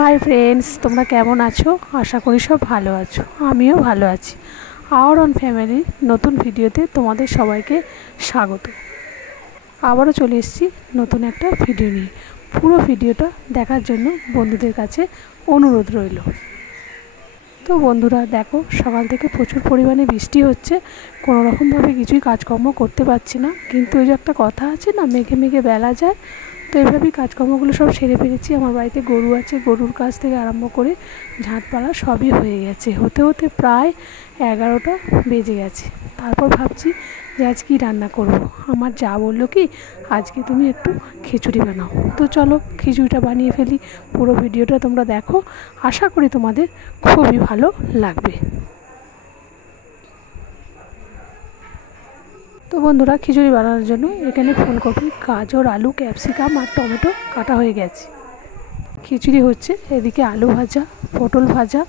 Hi friends, তোমরা কেমন আছো? আশা করি সব ভালো আছো। আমিও ভালো আছি। আওয়ার অন ফ্যামিলির নতুন ভিডিওতে তোমাদের সবাইকে স্বাগত। আবারও চলে এসেছি নতুন একটা ভিডিও নিয়ে। পুরো ভিডিওটা দেখার জন্য বন্ধুদের কাছে অনুরোধ রইল। তো বন্ধুরা দেখো, সকাল থেকে প্রচুর পরিমাণে বৃষ্টি হচ্ছে। কোনো রকমভাবে কিছুই কাজকর্ম করতে পারছি না, কিন্তু ওই যে একটা কথা আছে না, মেঘে মেঘে বেলা যায়। তো এইভাবেই কাজকর্মগুলো সব সেরে ফেলেছি। আমার বাড়িতে গরু আছে, গরুর কাছ থেকে আরম্ভ করে ঝাঁটপালা সবই হয়ে গেছে। হতে হতে প্রায় 11টা বেজে গেছে। তারপর ভাবছি যে আজ কী রান্না করব। আমার যা বললো কি, আজকে তুমি একটু খিচুড়ি বানাও। তো চলো খিচুড়িটা বানিয়ে ফেলি। পুরো ভিডিওটা তোমরা দেখো, আশা করি তোমাদের খুবই ভালো লাগবে। তো বন্ধুরা, খিচুড়ি বানানোর জন্য এখানে ফুলকপি, গাজর, আলু, ক্যাপসিকাম আর টমেটো কাটা হয়ে গেছে। খিচুড়ি হচ্ছে, এদিকে আলু ভাজা, পটল ভাজা,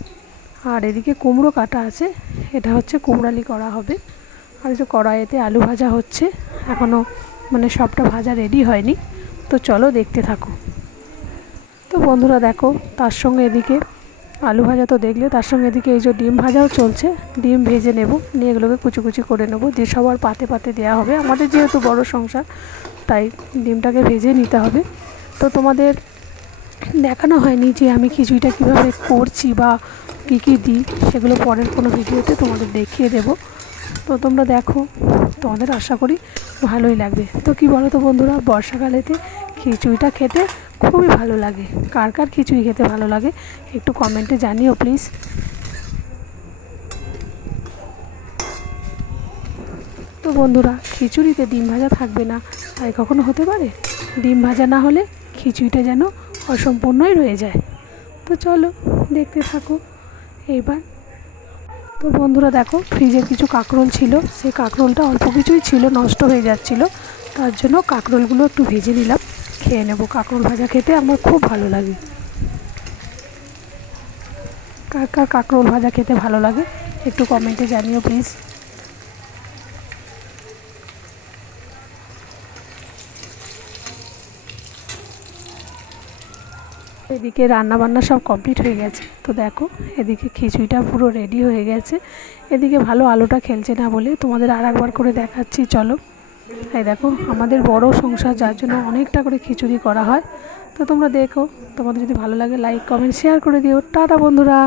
আর এদিকে কুমড়ো কাটা আছে। এটা হচ্ছে কুমড়ালি করা হবে। আর যে কড়াইতে আলু ভাজা হচ্ছে, এখনও সবটা ভাজা রেডি হয়নি। তো চলো দেখতে থাকো। তো বন্ধুরা দেখো, তার সঙ্গে এদিকে আলু ভাজা তো দেখলে, তার সঙ্গে এদিকে এই যে ডিম ভাজাও চলছে। ডিম ভেজে নেব, নিয়ে এগুলোকে কুচি কুচি করে নেব, দিয়ে সবার পাতে পাতে দেওয়া হবে। আমাদের যেহেতু বড় সংসার, তাই ডিমটাকে ভেজে নিতে হবে। তো তোমাদের দেখানো হয়নি যে আমি খিচুড়িটা কীভাবে করছি বা কী কী দিই, সেগুলো পরের কোনো ভিডিওতে তোমাদের দেখিয়ে দেব। তো তোমরা দেখো, তোমাদের আশা করি ভালোই লাগবে। তো কী বলো তো বন্ধুরা, বর্ষাকালেতে খিচুড়িটা খেতে খুবই ভালো লাগে। কার কার খিচুড়ি খেতে ভালো লাগে একটু কমেন্টে জানিও প্লিজ। তো বন্ধুরা, খিচুড়িতে ডিম ভাজা থাকবে না তাই কখনো হতে পারে? ডিম ভাজা না হলে খিচুড়িটা যেন অসম্পূর্ণই রয়ে যায়। তো চলো দেখতে থাকো এইবার। তো বন্ধুরা দেখো, ফ্রিজের কিছু কাঁকরোল ছিল, সেই কাঁকরোলটা অল্প কিছুই ছিল, নষ্ট হয়ে যাচ্ছিল। তার জন্য কাঁকরোলগুলো একটু ভেজে নিলাম, খেয়ে নেব। কাঁকরোল ভাজা খেতে আমার খুব ভালো লাগে। কার কার কাঁকরোল ভাজা খেতে ভালো লাগে একটু কমেন্টে জানিও প্লিজ। এদিকে রান্নাবান্না সব কমপ্লিট হয়ে গেছে। তো দেখো, এদিকে খিচুড়িটা পুরো রেডি হয়ে গেছে। এদিকে ভালো আলুটা খেলছে না বলে তোমাদের আর একবার করে দেখাচ্ছি, চলো। এই দেখো, আমাদের বড় সংসার, যার জন্য অনেকটা করে খিচুড়ি করা হয়। তো তোমরা দেখো, তোমাদের যদি ভালো লাগে লাইক কমেন্ট শেয়ার করে দিও। টাটা বন্ধুরা।